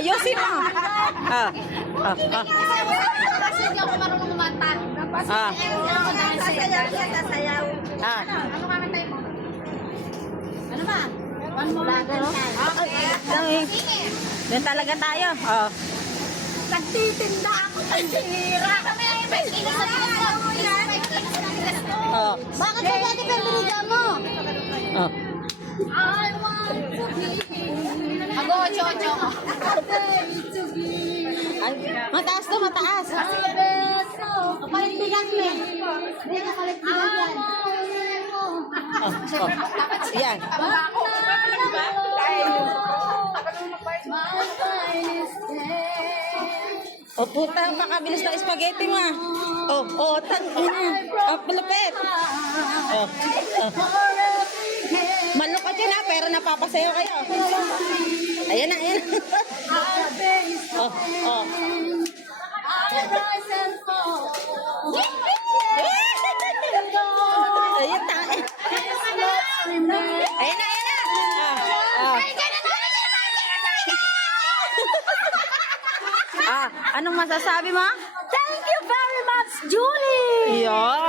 Ayusin mo. Ah. Ah. Ah. Kasi hindi ako marunong kumanta. Ah. Sasayaw. Ah. Ano kami tayo mo? Ano ba? One more time. Yan talaga tayo. Oh. Nagtitinda ako ng sinira. Kami ay may kilos na Oh. Bakit ba dati pemberiga mo? Oh. I want to be. Ako, chocho. Ay, mataas to, mataas. Kapalit bigas mo. Hindi, kapalit bigas yan. Oh. Oh. Yan. Oh, puta, pakabilis na spaghetti mo. Oh, oh, oh, malupit. Oh, oh. Malukot yun ha, pero napapasayo kayo. Ayan na, ayan na. Oh, oh. Ayan na. Ayan na, ayan na. Oh, oh. Ah, anong masasabi mo? Thank you very much, Julie! Yeah.